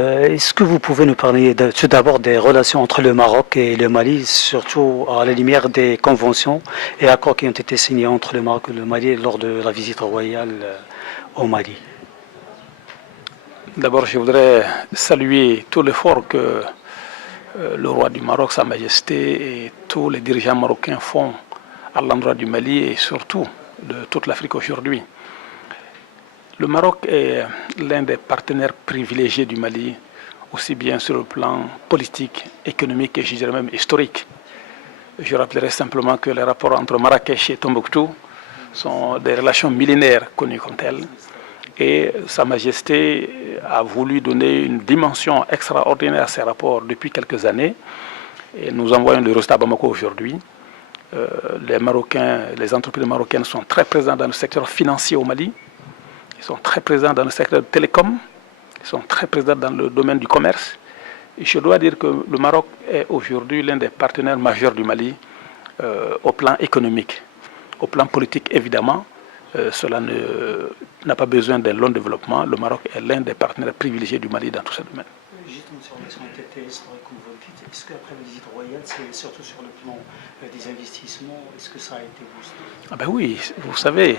Est-ce que vous pouvez nous parler tout d'abord des relations entre le Maroc et le Mali, surtout à la lumière des conventions et accords qui ont été signés entre le Maroc et le Mali lors de la visite royale au Mali? D'abord, je voudrais saluer tout l'effort que le roi du Maroc, Sa Majesté, et tous les dirigeants marocains font à l'endroit du Mali et surtout de toute l'Afrique aujourd'hui. Le Maroc est l'un des partenaires privilégiés du Mali, aussi bien sur le plan politique, économique et je dirais même historique. Je rappellerai simplement que les rapports entre Marrakech et Tombouctou sont des relations millénaires connues comme telles. Et Sa Majesté a voulu donner une dimension extraordinaire à ces rapports depuis quelques années. Et nous envoyons le résultat à Bamako aujourd'hui. Les entreprises marocaines sont très présentes dans le secteur financier au Mali. Ils sont très présents dans le secteur de télécom. Ils sont très présents dans le domaine du commerce. Et je dois dire que le Maroc est aujourd'hui l'un des partenaires majeurs du Mali au plan économique. Au plan politique, évidemment, cela n'a pas besoin d'un long développement. Le Maroc est l'un des partenaires privilégiés du Mali dans tous ces domaines. Justement sur les été historiques, comme vous le dites, est-ce qu'après la visite royale, c'est surtout sur le plan des investissements, est-ce que ça a été boosté? Ah ben oui, vous savez,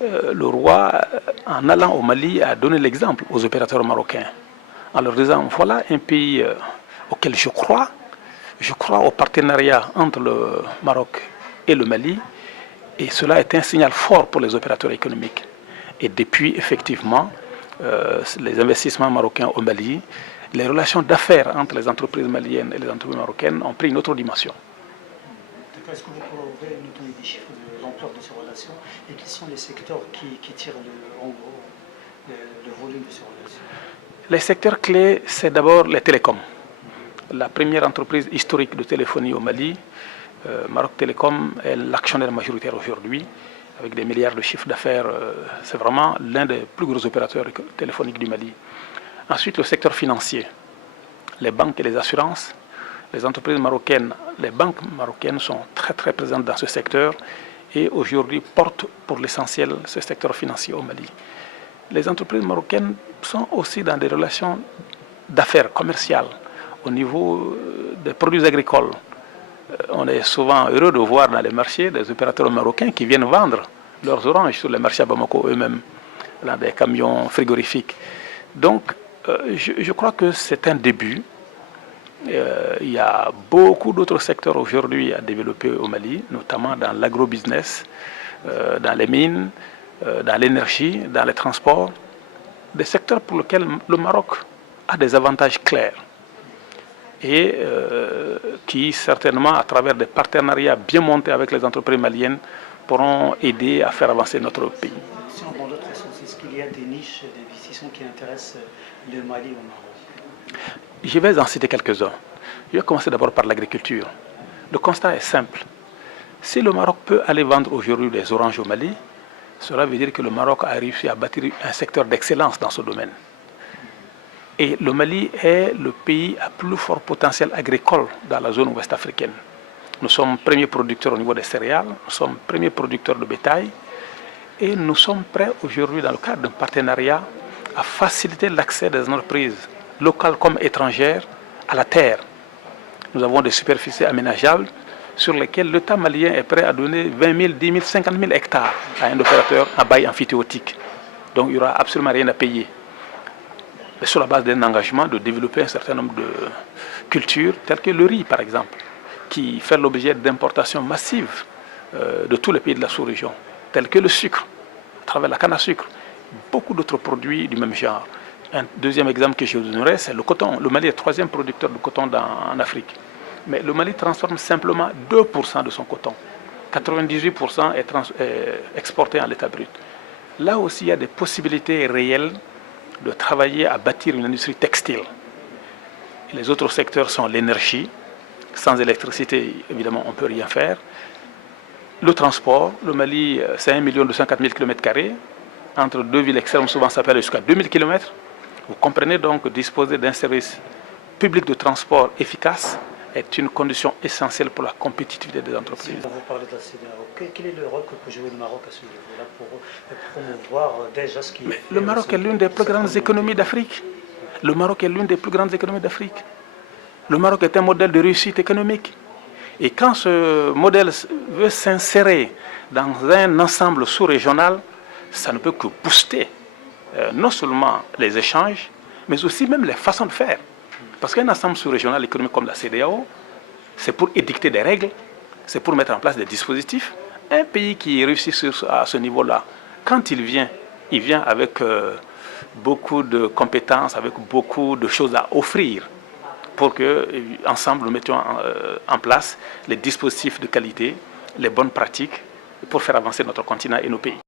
le roi, en allant au Mali, a donné l'exemple aux opérateurs marocains, en leur disant, voilà un pays auquel je crois au partenariat entre le Maroc et le Mali, et cela est un signal fort pour les opérateurs économiques. Et depuis, effectivement, les investissements marocains au Mali, les relations d'affaires entre les entreprises maliennes et les entreprises marocaines ont pris une autre dimension. Est-ce que vous pouvez nous donner des chiffres de l'ampleur de ces relations et quels sont les secteurs qui tirent en gros le volume de ces relations? Les secteurs clés, c'est d'abord les télécoms. La première entreprise historique de téléphonie au Mali, Maroc Télécom, est l'actionnaire majoritaire aujourd'hui, avec des milliards de chiffres d'affaires. C'est vraiment l'un des plus gros opérateurs téléphoniques du Mali. Ensuite, le secteur financier, les banques et les assurances. Les entreprises marocaines, les banques marocaines sont très très présentes dans ce secteur et aujourd'hui portent pour l'essentiel ce secteur financier au Mali. Les entreprises marocaines sont aussi dans des relations d'affaires commerciales au niveau des produits agricoles. On est souvent heureux de voir dans les marchés des opérateurs marocains qui viennent vendre leurs oranges sur les marchés à Bamako eux-mêmes, dans des camions frigorifiques. Donc, je crois que c'est un début. Il y a beaucoup d'autres secteurs aujourd'hui à développer au Mali, notamment dans l'agrobusiness, dans les mines, dans l'énergie, dans les transports, des secteurs pour lesquels le Maroc a des avantages clairs et qui certainement, à travers des partenariats bien montés avec les entreprises maliennes, pourront aider à faire avancer notre pays. Si on dans l'autre sens, est-ce qu'il y a des niches d'investissement qui intéressent le Mali au Maroc? Je vais en citer quelques-uns. Je vais commencer d'abord par l'agriculture. Le constat est simple. Si le Maroc peut aller vendre aujourd'hui des oranges au Mali, cela veut dire que le Maroc a réussi à bâtir un secteur d'excellence dans ce domaine. Et le Mali est le pays à plus fort potentiel agricole dans la zone ouest africaine. Nous sommes premiers producteurs au niveau des céréales, nous sommes premiers producteurs de bétail et nous sommes prêts aujourd'hui, dans le cadre d'un partenariat, à faciliter l'accès des entreprises locales comme étrangères à la terre. Nous avons des superficies aménageables sur lesquelles l'État malien est prêt à donner 20 000, 10 000, 50 000 hectares à un opérateur à bail amphithéotique. Donc il n'y aura absolument rien à payer. Mais sur la base d'un engagement de développer un certain nombre de cultures, telles que le riz par exemple, qui fait l'objet d'importations massives de tous les pays de la sous-région, tels que le sucre, à travers la canne à sucre, beaucoup d'autres produits du même genre. Un deuxième exemple que je vous donnerai, c'est le coton. Le Mali est le troisième producteur de coton en Afrique. Mais le Mali transforme simplement 2% de son coton. 98% est exporté en l'état brut. Là aussi, il y a des possibilités réelles de travailler à bâtir une industrie textile. Et les autres secteurs sont l'énergie. Sans électricité, évidemment, on ne peut rien faire. Le transport, le Mali, c'est 1 204 000 km². Entre deux villes externes, souvent ça peut aller jusqu'à 2000 km. Vous comprenez donc que disposer d'un service public de transport efficace est une condition essentielle pour la compétitivité des entreprises. Si vous parlez de la CEDEAO, quel est le rôle que peut jouer le Maroc à ce niveau-là pour promouvoir déjà ce qui est... Le Maroc est l'une des plus grandes économies d'Afrique. Le Maroc est l'une des plus grandes économies d'Afrique. Le Maroc est un modèle de réussite économique. Et quand ce modèle veut s'insérer dans un ensemble sous-régional, ça ne peut que booster non seulement les échanges, mais aussi même les façons de faire. Parce qu'un ensemble sous-régional économique comme la CEDEAO, c'est pour édicter des règles, c'est pour mettre en place des dispositifs. Un pays qui réussit à ce niveau-là, quand il vient avec beaucoup de compétences, avec beaucoup de choses à offrir pour que, ensemble, nous mettions en place les dispositifs de qualité, les bonnes pratiques pour faire avancer notre continent et nos pays.